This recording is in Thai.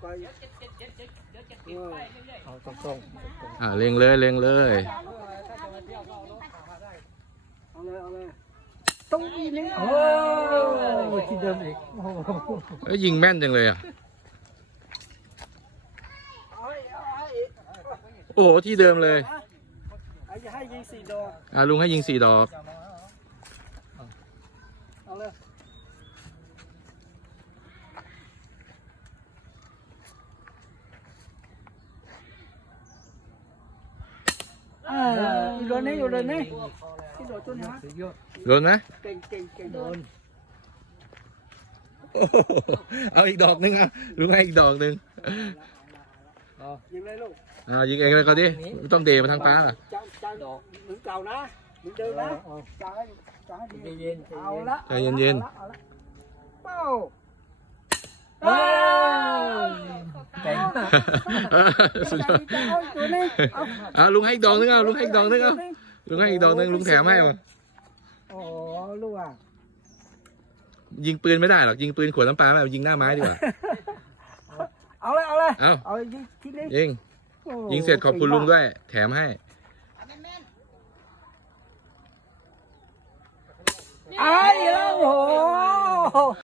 ไกลเออเอาตรงอ่าเล็งเลยเล็งเลย เอาเลยเอาเลยต้องมีนี่ๆโอ้ที่เดิมอีกโอ้โหเอ้ยยิงแม่นจังเลยอะ โอ้โหที่เดิมเลย ไอ้จะให้ยิงสี่ดอกอ่าลุงให้ยิงสี่ดอก เอาเลย อ่าอีกโดนนี่อยู่โดนนี่ที่โดนต้นฮะสุดยอดโดนไหมเก่งเก่งเก่งโดนโอ้โหเอาอีกดอกหนึงอะลุงให้อีกดอกหนึงเอายิงเลยลูกอ่ายิงเองเลยก็ดิไม่ต้องเดมาทางป้าล่ะจังจังดอกเหมือนเก่านะเหมือนเดิมนะเอาจังให้จังให้ใจดีเย็นเอาละใจเย็นอาละเป้า ๆว้าวเก่งมาก ๆ สุดยอดจะเอาตัวนี้เอาอ่าลุงให้อีกดอกหนึงเอาลุงให้อีกดอกหนึงเอาลุงให้อีกดอกหนึงลุงแถมให้มาโอ้ลูกอะยิงปืนไม่ได้หรอกยิงปืนขวดน้ำปลาไม่เอายิงหน้าไม้ดีกว่าเอาเลยเอาเลยเอาเอายิงทีนี้ยิงโอ้ยิงเสร็จขอบคุณลุงด้วย แถมให้ ไอ้แล้วโอ้โห